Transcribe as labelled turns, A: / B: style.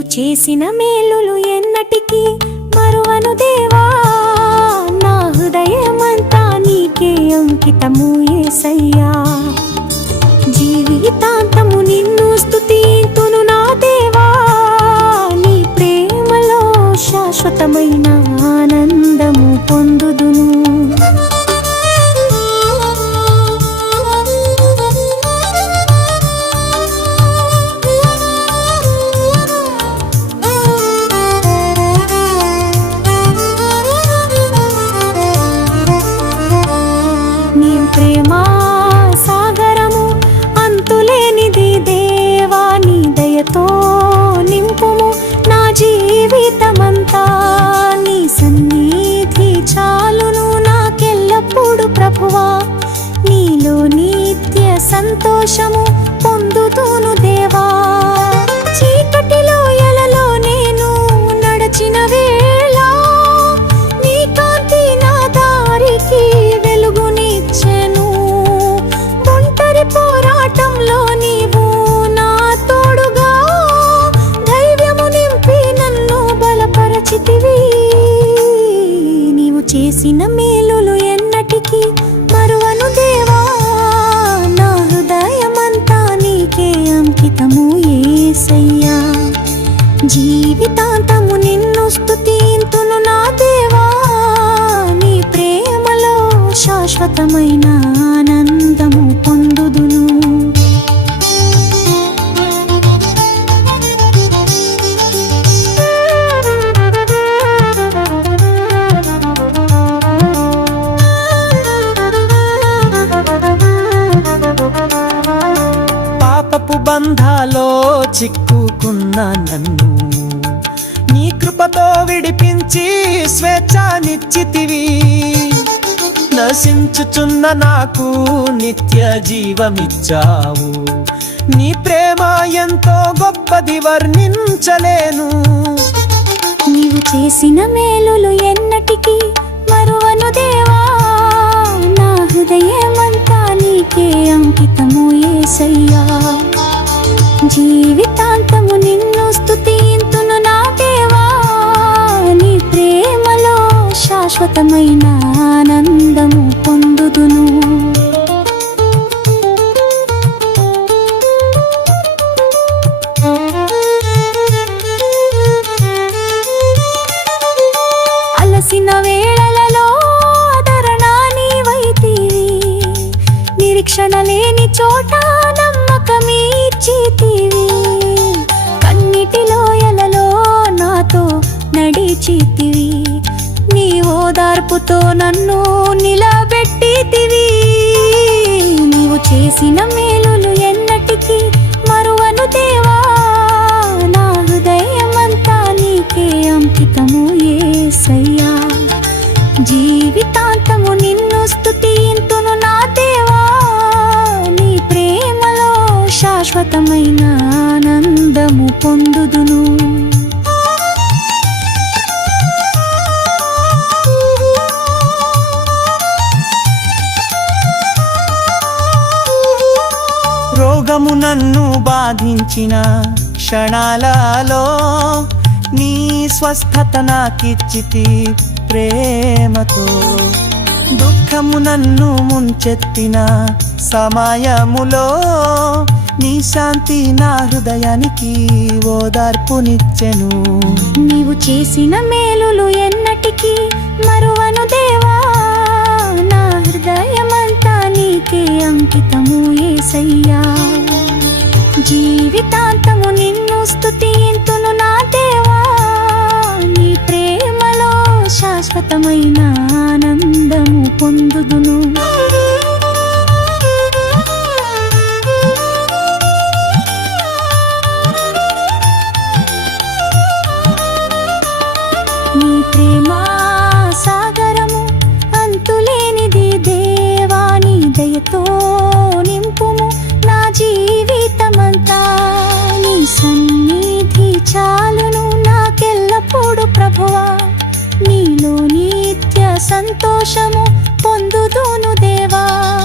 A: చేసిన మేలులు ఎన్నటికీ మరువను దేవా. నా హృదయమంతా నీకే అంకితము ఏసయ్యా. జీవితాంతము నిన్ను స్తుతింతును నా దేవా. నీ ప్రేమలో శాశ్వతమైన ఆనందము పొందుదును. ప్రేమా సాగరము అంతులేనిది దేవా నీ దయతో నింపుము నా జీవితమంతా. నీ సన్నిధి చాలును నాకెల్లప్పుడు ప్రభువా. నీలో నిత్య సంతోషము చేసిన మేలులు ఎన్నటికీ మరువను దేవా. నా హృదయమంతా నీకే అంకితము ఏసయ్యా. జీవితాంతము నిన్ను స్థుతింతును నా దేవా. నీ ప్రేమలో శాశ్వతమైన ఆనందము
B: బంధాలో చిక్కుకున్న నన్ను. నీ కృపతో విడిపించి స్వేచ్ఛనిచ్చితివి. నశించుచున్న నాకు నిత్య జీవమిచ్చావు. నీ ప్రేమ ఎంతో గొప్పది వర్ణించలేను.
A: నీవు చేసిన మేలులు ఎన్నటికీ మరువను దేవా. నా హృదయమంతా నీకే అంకితము ఏసయ్యా. జీవితాంతము నిన్ను స్థుతింతును నా దేవా. నీ ప్రేమలో శాశ్వతమైన ఆనందము పొందుదును. అలసిన వేళలలో ఆదరణ నీవైతే నిరీక్షణ లేని చోట నమ్మకమీచితివి మార్పుతో నన్ను నిలబెట్టితివి. నీవు చేసిన మేలులు ఎన్నటికీ మరువను దేవా. నా హృదయమంతా నీకే అంకితము ఏసయ్యా. జీవితాంతము నిన్ను స్థుతింతును నా దేవా. నీ ప్రేమలో శాశ్వతమైన ఆనందము పొందుదును.
B: రోగము నన్ను బాధించిన క్షణాలలో నీ స్వస్థత నాకిచ్చితి ప్రేమతో. దుఃఖము నన్ను ముంచెత్తిన సమయములో నీ శాంతి నా హృదయానికి ఓదార్పునిచ్చెను
A: నీవు చేసిన మేలులు ఎన్నటికీ మరువను దేవా. అంకితము ఏసయ్యా. జీవితాంతము నిన్ను స్థుతింతును నా దేవా. నీ ప్రేమలో శాశ్వతమైన ఆనందము పొందుదును. సంతోషము పొందుదోను దేవా.